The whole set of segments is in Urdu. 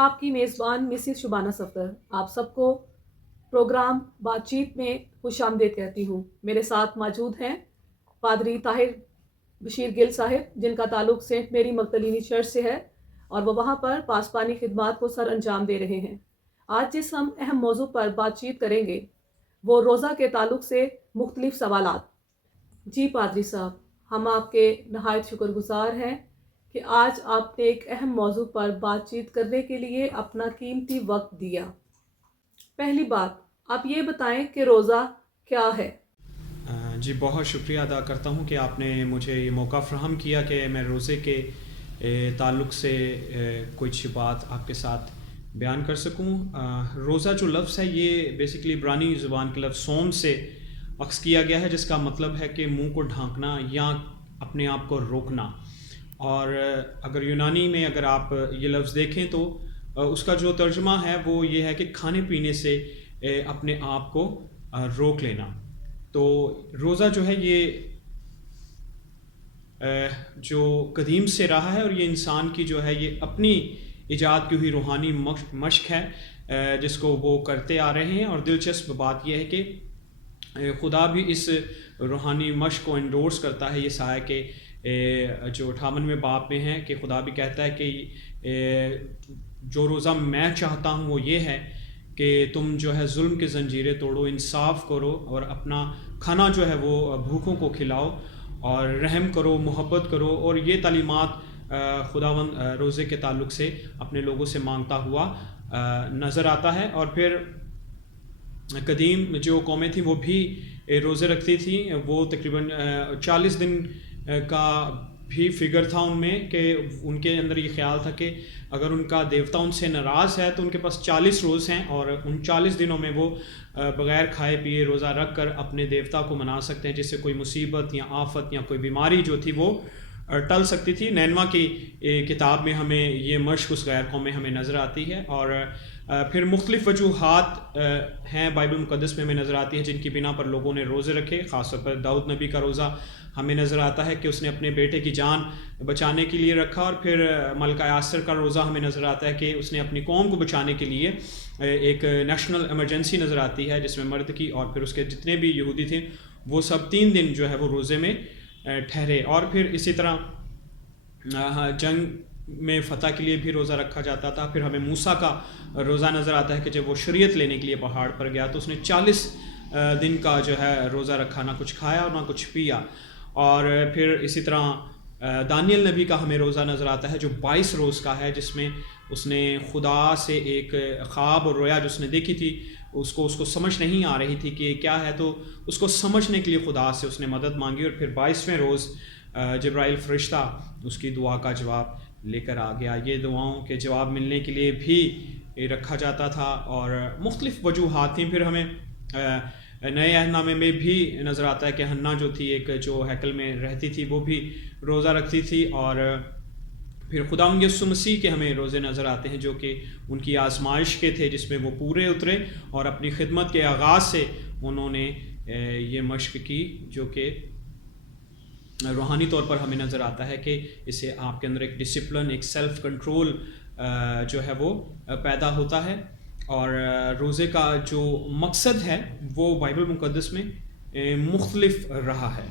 آپ کی میزبان مسز شبانہ سفر آپ سب کو پروگرام بات چیت میں خوش آمدید کہتی ہوں۔ میرے ساتھ موجود ہیں پادری طاہر بشیر گل صاحب، جن کا تعلق سینٹ میری مگدلینی چرچ سے ہے اور وہ وہاں پر پاسبانی خدمات کو سر انجام دے رہے ہیں۔ آج جس ہم اہم موضوع پر بات چیت کریں گے وہ روزہ کے تعلق سے مختلف سوالات۔ جی پادری صاحب، ہم آپ کے نہایت شکر گزار ہیں کہ آج آپ نے ایک اہم موضوع پر بات چیت کرنے کے لیے اپنا قیمتی وقت دیا۔ پہلی بات، آپ یہ بتائیں کہ روزہ کیا ہے؟ جی بہت شکریہ ادا کرتا ہوں کہ آپ نے مجھے یہ موقع فراہم کیا کہ میں روزے کے تعلق سے کچھ بات آپ کے ساتھ بیان کر سکوں۔ روزہ جو لفظ ہے یہ بیسیکلی عبرانی زبان کے لفظ صوم سے اخذ کیا گیا ہے، جس کا مطلب ہے کہ منہ کو ڈھانکنا یا اپنے آپ کو روکنا۔ اور اگر یونانی میں اگر آپ یہ لفظ دیکھیں تو اس کا جو ترجمہ ہے وہ یہ ہے کہ کھانے پینے سے اپنے آپ کو روک لینا۔ تو روزہ جو ہے یہ جو قدیم سے رہا ہے اور یہ انسان کی جو ہے یہ اپنی ایجاد کی ہوئی روحانی مشق ہے جس کو وہ کرتے آ رہے ہیں۔ اور دلچسپ بات یہ ہے کہ خدا بھی اس روحانی مشق کو انڈورس کرتا ہے۔ یہ سایہ کہ جو 58ویں باب میں ہے کہ خدا بھی کہتا ہے کہ جو روزہ میں چاہتا ہوں وہ یہ ہے کہ تم جو ہے ظلم کے زنجیریں توڑو، انصاف کرو اور اپنا کھانا جو ہے وہ بھوکوں کو کھلاؤ اور رحم کرو، محبت کرو۔ اور یہ تعلیمات خداوند روزے کے تعلق سے اپنے لوگوں سے مانگتا ہوا نظر آتا ہے۔ اور پھر قدیم جو قومیں تھیں وہ بھی روزے رکھتی تھیں، وہ تقریباً 40 دن کا بھی فگر تھا ان میں، کہ ان کے اندر یہ خیال تھا کہ اگر ان کا دیوتا ان سے ناراض ہے تو ان کے پاس 40 روز ہیں اور ان 40 دنوں میں وہ بغیر کھائے پیے روزہ رکھ کر اپنے دیوتا کو منا سکتے ہیں، جس سے کوئی مصیبت یا آفت یا کوئی بیماری جو تھی وہ ٹل سکتی تھی۔ نینوا کی کتاب میں ہمیں یہ مشق اس غیر قوم میں ہمیں نظر آتی ہے۔ اور پھر مختلف وجوہات ہیں بائبل مقدس میں ہمیں نظر آتی ہیں جن کی بنا پر لوگوں نے روزے رکھے۔ خاص طور پر داؤد نبی کا روزہ ہمیں نظر آتا ہے کہ اس نے اپنے بیٹے کی جان بچانے کے لیے رکھا۔ اور پھر ملکہ یاسر کا روزہ ہمیں نظر آتا ہے کہ اس نے اپنی قوم کو بچانے کے لیے ایک نیشنل ایمرجنسی نظر آتی ہے جس میں مرد کی اور پھر اس کے جتنے بھی یہودی تھے وہ سب 3 دن جو ہے وہ روزے میں ٹھہرے۔ اور پھر اسی طرح جنگ میں فتح کے لیے بھی روزہ رکھا جاتا تھا۔ پھر ہمیں موسیٰ کا روزہ نظر آتا ہے کہ جب وہ شریعت لینے کے لیے پہاڑ پر گیا تو اس نے 40 دن کا جو ہے روزہ رکھا، نہ کچھ کھایا اور نہ کچھ پیا۔ اور پھر اسی طرح دانیل نبی کا ہمیں روزہ نظر آتا ہے جو 22 روز کا ہے، جس میں اس نے خدا سے ایک خواب اور رویا جو اس نے دیکھی تھی اس کو سمجھ نہیں آ رہی تھی کہ یہ کیا ہے، تو اس کو سمجھنے کے لیے خدا سے اس نے مدد مانگی۔ اور پھر 22ویں روز جبرائیل فرشتہ اس کی دعا کا جواب لے کر آ گیا۔ یہ دعاؤں کے جواب ملنے کے لیے بھی رکھا جاتا تھا اور مختلف وجوہات تھیں۔ پھر ہمیں نئے عہد نامے میں بھی نظر آتا ہے کہ حنا جو تھی ایک جو ہیکل میں رہتی تھی وہ بھی روزہ رکھتی تھی۔ اور پھر خداوند یسوع مسیح کے ہمیں روزے نظر آتے ہیں جو کہ ان کی آزمائش کے تھے، جس میں وہ پورے اترے اور اپنی خدمت کے آغاز سے انہوں نے یہ مشق کی، جو کہ روحانی طور پر ہمیں نظر آتا ہے کہ اسے آپ کے اندر ایک ڈسپلن، ایک سیلف کنٹرول جو ہے وہ پیدا ہوتا ہے۔ اور روزے کا جو مقصد ہے وہ بائبل مقدس میں مختلف رہا ہے۔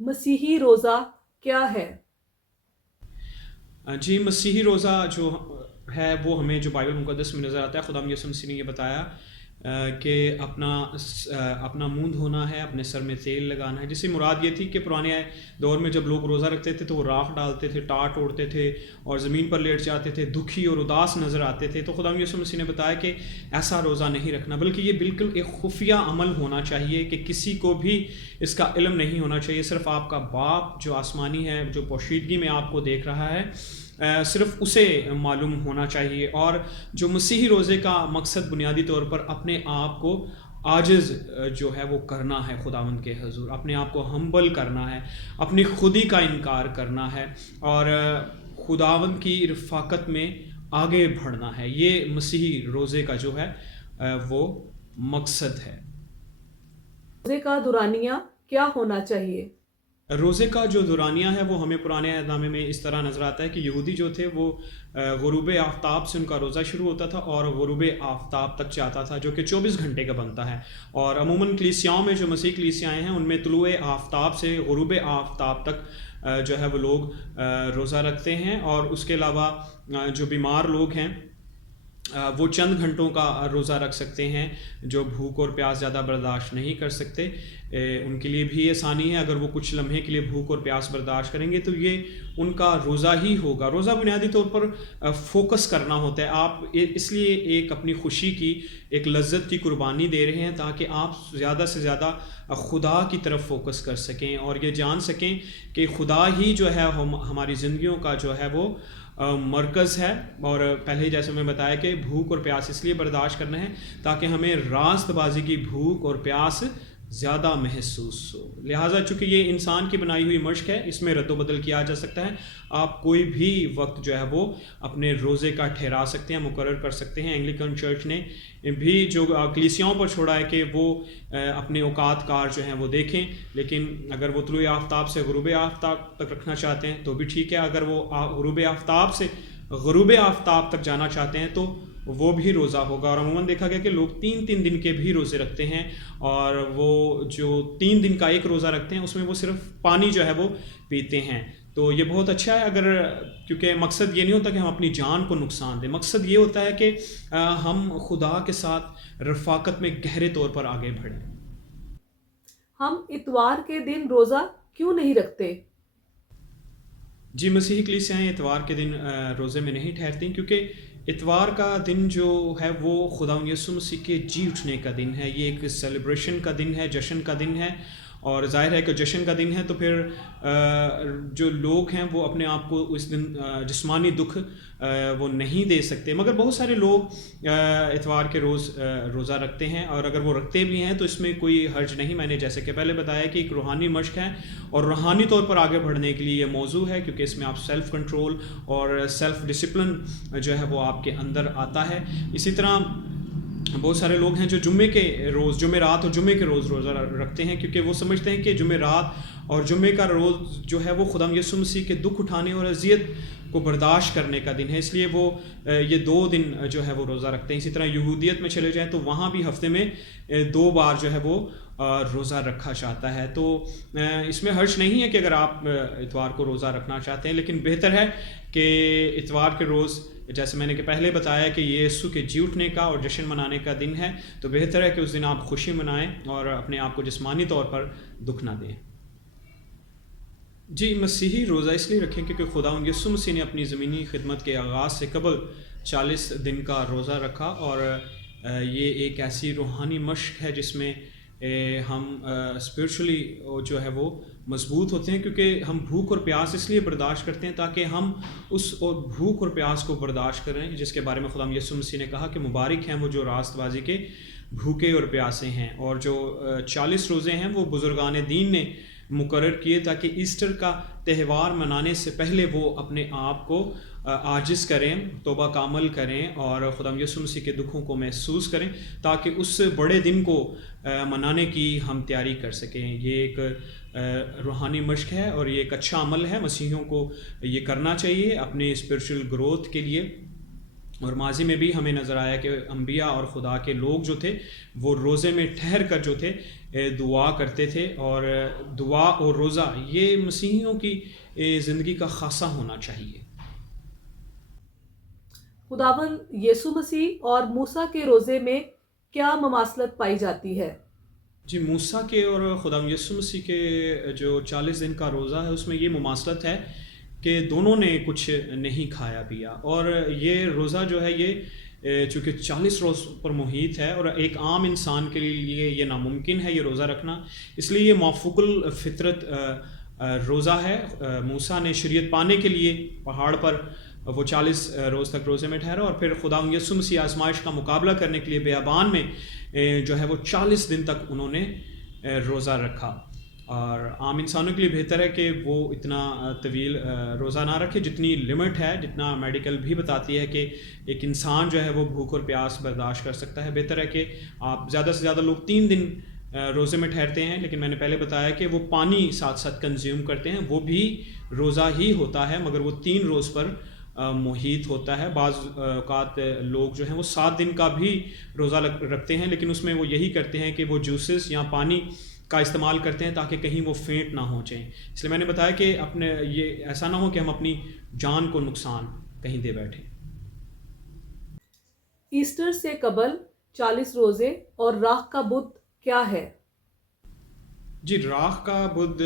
مسیحی روزہ کیا ہے؟ جی مسیحی روزہ جو ہے وہ ہمیں جو بائبل مقدس میں نظر آتا ہے، خدا یسوع مسیح نے یہ بتایا کہ اپنا منہ دھونا ہے، اپنے سر میں تیل لگانا ہے، جس سے مراد یہ تھی کہ پرانے دور میں جب لوگ روزہ رکھتے تھے تو وہ راکھ ڈالتے تھے، ٹاٹ اوڑھتے تھے اور زمین پر لیٹ جاتے تھے، دکھی اور اداس نظر آتے تھے۔ تو خدا یسوع مسیح نے بتایا کہ ایسا روزہ نہیں رکھنا، بلکہ یہ بالکل ایک خفیہ عمل ہونا چاہیے کہ کسی کو بھی اس کا علم نہیں ہونا چاہیے، صرف آپ کا باپ جو آسمانی ہے، جو پوشیدگی میں آپ کو دیکھ رہا ہے، صرف اسے معلوم ہونا چاہیے۔ اور جو مسیحی روزے کا مقصد بنیادی طور پر اپنے آپ کو عاجز جو ہے وہ کرنا ہے خداوند کے حضور، اپنے آپ کو ہمبل کرنا ہے، اپنی خودی کا انکار کرنا ہے اور خداوند کی رفاقت میں آگے بڑھنا ہے۔ یہ مسیحی روزے کا جو ہے وہ مقصد ہے۔ روزے کا دورانیہ کیا ہونا چاہیے؟ روزے کا جو دورانیہ ہے وہ ہمیں پرانے عہد نامے میں اس طرح نظر آتا ہے کہ یہودی جو تھے وہ غروب آفتاب سے ان کا روزہ شروع ہوتا تھا اور غروب آفتاب تک جاتا تھا، جو کہ 24 گھنٹے کا بنتا ہے. اور عموماً کلیسیاؤں میں جو مسیح کلیسیائیں ہیں ان میں طلوع آفتاب سے غروب آفتاب تک جو ہے وہ لوگ روزہ رکھتے ہیں. اور اس کے علاوہ جو بیمار لوگ ہیں وہ چند گھنٹوں کا روزہ رکھ سکتے ہیں، جو بھوک اور پیاس زیادہ برداشت نہیں کر سکتے ان کے لیے بھی آسانی ہے. اگر وہ کچھ لمحے کے لیے بھوک اور پیاس برداشت کریں گے تو یہ ان کا روزہ ہی ہوگا. روزہ بنیادی طور پر فوکس کرنا ہوتا ہے. آپ اس لیے ایک اپنی خوشی کی ایک لذت کی قربانی دے رہے ہیں تاکہ آپ زیادہ سے زیادہ خدا کی طرف فوکس کر سکیں اور یہ جان سکیں کہ خدا ہی جو ہے ہماری زندگیوں کا جو ہے وہ مرکز ہے. اور پہلے جیسے میں بتایا کہ بھوک اور پیاس اس لیے برداشت کرنا ہے تاکہ ہمیں راست بازی کی بھوک اور پیاس زیادہ محسوس ہو. لہٰذا چونکہ یہ انسان کی بنائی ہوئی مشق ہے، اس میں رد و بدل کیا جا سکتا ہے. آپ کوئی بھی وقت جو ہے وہ اپنے روزے کا ٹھہرا سکتے ہیں، مقرر کر سکتے ہیں. انگلیکن چرچ نے بھی جو کلیسیاؤں پر چھوڑا ہے کہ وہ اپنے اوقات کار جو ہیں وہ دیکھیں، لیکن اگر وہ طلوع آفتاب سے غروب آفتاب تک رکھنا چاہتے ہیں تو بھی ٹھیک ہے. اگر وہ غروب آفتاب سے غروب آفتاب تک جانا چاہتے ہیں تو وہ بھی روزہ ہوگا. اور عموماً دیکھا گیا کہ لوگ 3 دن کے بھی روزے رکھتے ہیں، اور وہ جو 3 دن کا ایک روزہ رکھتے ہیں اس میں وہ صرف پانی جو ہے وہ پیتے ہیں. تو یہ بہت اچھا ہے، اگر کیونکہ مقصد یہ نہیں ہوتا کہ ہم اپنی جان کو نقصان دیں. مقصد یہ ہوتا ہے کہ ہم خدا کے ساتھ رفاقت میں گہرے طور پر آگے بڑھیں. ہم اتوار کے دن روزہ کیوں نہیں رکھتے؟ جی، مسیحی کلیسیائیں اتوار کے دن روزے میں نہیں ٹھہرتی، کیونکہ اتوار کا دن جو ہے وہ خداوند یسوع مسیح کے جی اٹھنے کا دن ہے. یہ ایک سیلیبریشن کا دن ہے، جشن کا دن ہے. اور ظاہر ہے کہ جشن کا دن ہے تو پھر جو لوگ ہیں وہ اپنے آپ کو اس دن جسمانی دکھ وہ نہیں دے سکتے. مگر بہت سارے لوگ اتوار کے روز روزہ رکھتے ہیں، اور اگر وہ رکھتے بھی ہیں تو اس میں کوئی حرج نہیں. میں نے جیسے کہ پہلے بتایا کہ ایک روحانی مشق ہے اور روحانی طور پر آگے بڑھنے کے لیے یہ موضوع ہے، کیونکہ اس میں آپ سیلف کنٹرول اور سیلف ڈسپلن جو ہے وہ آپ کے اندر آتا ہے. اسی طرح بہت سارے لوگ ہیں جو جمعے کے روز، جمعرات اور جمعے کے روز روزہ رکھتے ہیں، کیونکہ وہ سمجھتے ہیں کہ جمعرات اور جمعے کا روز جو ہے وہ خدا یسوع مسیح کے دکھ اٹھانے اور اذیت کو برداشت کرنے کا دن ہے، اس لیے وہ یہ 2 دن جو ہے وہ روزہ رکھتے ہیں. اسی طرح یہودیت میں چلے جائیں تو وہاں بھی ہفتے میں 2 بار جو ہے وہ روزہ رکھا جاتا ہے. تو اس میں حرج نہیں ہے کہ اگر آپ اتوار کو روزہ رکھنا چاہتے ہیں، لیکن بہتر ہے کہ اتوار کے روز، جیسے میں نے کہ پہلے بتایا کہ یہ یسوع کے جی اٹھنے کا اور جشن منانے کا دن ہے، تو بہتر ہے کہ اس دن آپ خوشی منائیں اور اپنے آپ کو جسمانی طور پر دکھ نہ دیں. جی، مسیحی روزہ اس لیے رکھیں کیونکہ خداوند یسوع مسیح نے اپنی زمینی خدمت کے آغاز سے قبل 40 دن کا روزہ رکھا، اور یہ ایک ایسی روحانی مشق ہے جس میں ہم اسپرچولی جو ہے وہ مضبوط ہوتے ہیں، کیونکہ ہم بھوک اور پیاس اس لیے برداشت کرتے ہیں تاکہ ہم اس اور بھوک اور پیاس کو برداشت کریں جس کے بارے میں خدا یسوع مسیح نے کہا کہ مبارک ہیں وہ جو راست بازی کے بھوکے اور پیاسے ہیں. اور جو 40 روزے ہیں وہ بزرگان دین نے مقرر کیے تاکہ ایسٹر کا تہوار منانے سے پہلے وہ اپنے آپ کو عاجز کریں، توبہ کا عمل کریں اور خدا یسوع مسیح کے دکھوں کو محسوس کریں تاکہ اس بڑے دن کو منانے کی ہم تیاری کر سکیں. یہ ایک روحانی مشق ہے اور یہ ایک اچھا عمل ہے، مسیحیوں کو یہ کرنا چاہیے اپنے اسپرچل گروتھ کے لیے. اور ماضی میں بھی ہمیں نظر آیا کہ انبیاء اور خدا کے لوگ جو تھے وہ روزے میں ٹھہر کر جو تھے دعا کرتے تھے، اور دعا اور روزہ یہ مسیحیوں کی زندگی کا خاصہ ہونا چاہیے. خداوند یسوع مسیح اور موسیٰ کے روزے میں کیا مماثلت پائی جاتی ہے؟ جی، موسیٰ کے اور خدا یسوع مسیح کے جو 40 دن کا روزہ ہے اس میں یہ مماثلت ہے کہ دونوں نے کچھ نہیں کھایا پیا. اور یہ روزہ جو ہے یہ چونکہ 40 روز پر محیط ہے اور ایک عام انسان کے لیے یہ ناممکن ہے یہ روزہ رکھنا، اس لیے یہ موافق الفطرت روزہ ہے. موسیٰ نے شریعت پانے کے لیے پہاڑ پر وہ 40 روز تک روزے میں ٹھہرا، اور پھر خدا یسوع مسیح آزمائش کا مقابلہ کرنے کے لیے بیابان میں جو ہے وہ 40 دن تک انہوں نے روزہ رکھا. اور عام انسانوں کے لیے بہتر ہے کہ وہ اتنا طویل روزہ نہ رکھے جتنی لمٹ ہے، جتنا میڈیکل بھی بتاتی ہے کہ ایک انسان جو ہے وہ بھوک اور پیاس برداشت کر سکتا ہے. بہتر ہے کہ آپ زیادہ سے زیادہ لوگ 3 دن روزے میں ٹھہرتے ہیں، لیکن میں نے پہلے بتایا کہ وہ پانی ساتھ ساتھ کنزیوم کرتے ہیں، وہ بھی روزہ ہی ہوتا ہے، مگر وہ 3 روز پر محیط ہوتا ہے۔ بعض اوقات لوگ جو ہیں وہ 7 دن کا بھی روزہ رکھتے ہیں، لیکن اس میں وہ یہی کرتے ہیں کہ وہ جوسز یا پانی کا استعمال کرتے ہیں تاکہ کہیں وہ فینٹ نہ ہو جائیں۔ اس لیے میں نے بتایا کہ اپنے یہ ایسا نہ ہو کہ ہم اپنی جان کو نقصان کہیں دے بیٹھیں۔ ایسٹر سے قبل 40 روزے اور راہ کا بدھ کیا ہے؟ جی، راہ کا بدھ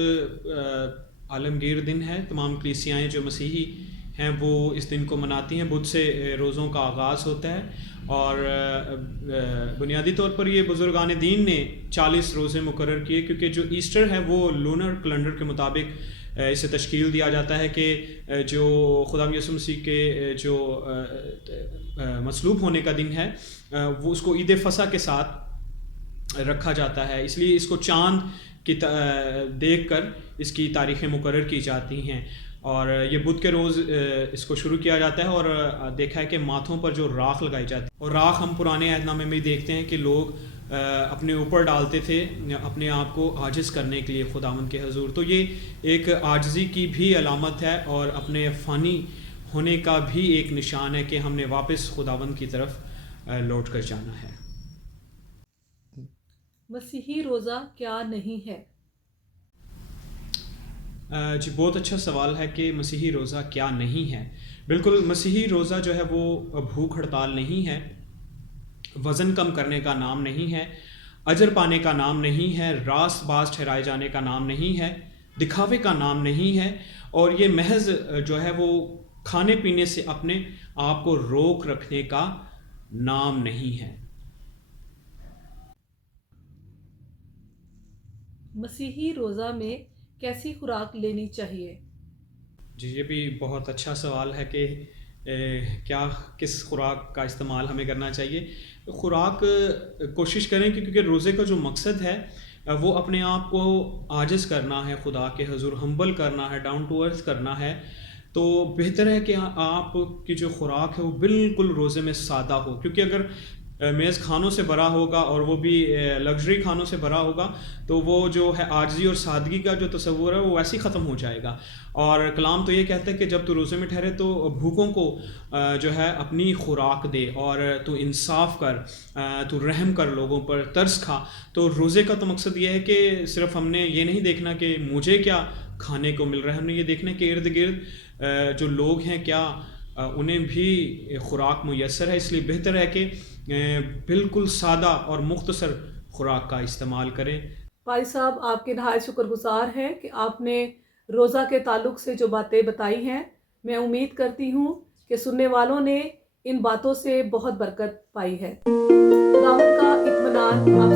عالمگیر دن ہے۔ تمام کلیسیائیں جو مسیحی ہیں وہ اس دن کو مناتی ہیں۔ بدھ سے روزوں کا آغاز ہوتا ہے، اور بنیادی طور پر یہ بزرگان دین نے 40 روزے مقرر کیے، کیونکہ جو ایسٹر ہے وہ لونر کیلنڈر کے مطابق اسے تشکیل دیا جاتا ہے کہ جو خدا یسوع مسیح کے جو مصلوب ہونے کا دن ہے وہ اس کو عید فصح کے ساتھ رکھا جاتا ہے، اس لیے اس کو چاند کی دیکھ کر اس کی تاریخیں مقرر کی جاتی ہیں، اور یہ بدھ کے روز اس کو شروع کیا جاتا ہے، اور دیکھا ہے کہ ماتھوں پر جو راکھ لگائی جاتی ہے، اور راکھ ہم پرانے عہد نامے میں دیکھتے ہیں کہ لوگ اپنے اوپر ڈالتے تھے اپنے آپ کو عاجز کرنے کے لیے خداوند کے حضور۔ تو یہ ایک عاجزی کی بھی علامت ہے، اور اپنے فانی ہونے کا بھی ایک نشان ہے کہ ہم نے واپس خداوند کی طرف لوٹ کر جانا ہے۔ مسیحی روزہ کیا نہیں ہے؟ جی، بہت اچھا سوال ہے کہ مسیحی روزہ کیا نہیں ہے۔ بالکل، مسیحی روزہ جو ہے وہ بھوک ہڑتال نہیں ہے، وزن کم کرنے کا نام نہیں ہے، اجر پانے کا نام نہیں ہے، راست باز ٹھہرائے جانے کا نام نہیں ہے، دکھاوے کا نام نہیں ہے، اور یہ محض جو ہے وہ کھانے پینے سے اپنے آپ کو روک رکھنے کا نام نہیں ہے۔ مسیحی روزہ میں کیسی خوراک لینی چاہیے؟ جی، یہ بھی بہت اچھا سوال ہے کہ کیا کس خوراک کا استعمال ہمیں کرنا چاہیے۔ خوراک کوشش کریں کہ کیونکہ روزے کا جو مقصد ہے وہ اپنے آپ کو عاجز کرنا ہے، خدا کے حضور ہمبل کرنا ہے، ڈاؤن ٹو ارتھ کرنا ہے، تو بہتر ہے کہ آپ کی جو خوراک ہے وہ بالکل روزے میں سادہ ہو، کیونکہ اگر میز کھانوں سے بھرا ہوگا اور وہ بھی لگژری کھانوں سے بھرا ہوگا تو وہ جو ہے عاجزی اور سادگی کا جو تصور ہے وہ ویسے ہی ختم ہو جائے گا۔ اور کلام تو یہ کہتا ہے کہ جب تو روزے میں ٹھہرے تو بھوکوں کو جو ہے اپنی خوراک دے، اور تو انصاف کر، تو رحم کر، لوگوں پر ترس کھا۔ تو روزے کا تو مقصد یہ ہے کہ صرف ہم نے یہ نہیں دیکھنا کہ مجھے کیا کھانے کو مل رہا ہے، ہم نے یہ دیکھنا کہ ارد گرد جو لوگ ہیں کیا انہیں بھی خوراک میسر ہے۔ اس لیے بہتر ہے کہ بالکل سادہ اور مختصر خوراک کا استعمال کریں۔ قاری صاحب، آپ کے نہایت شکر گزار ہیں کہ آپ نے روزہ کے تعلق سے جو باتیں بتائی ہیں، میں امید کرتی ہوں کہ سننے والوں نے ان باتوں سے بہت برکت پائی ہے۔ خداوند کا اطمینان آپ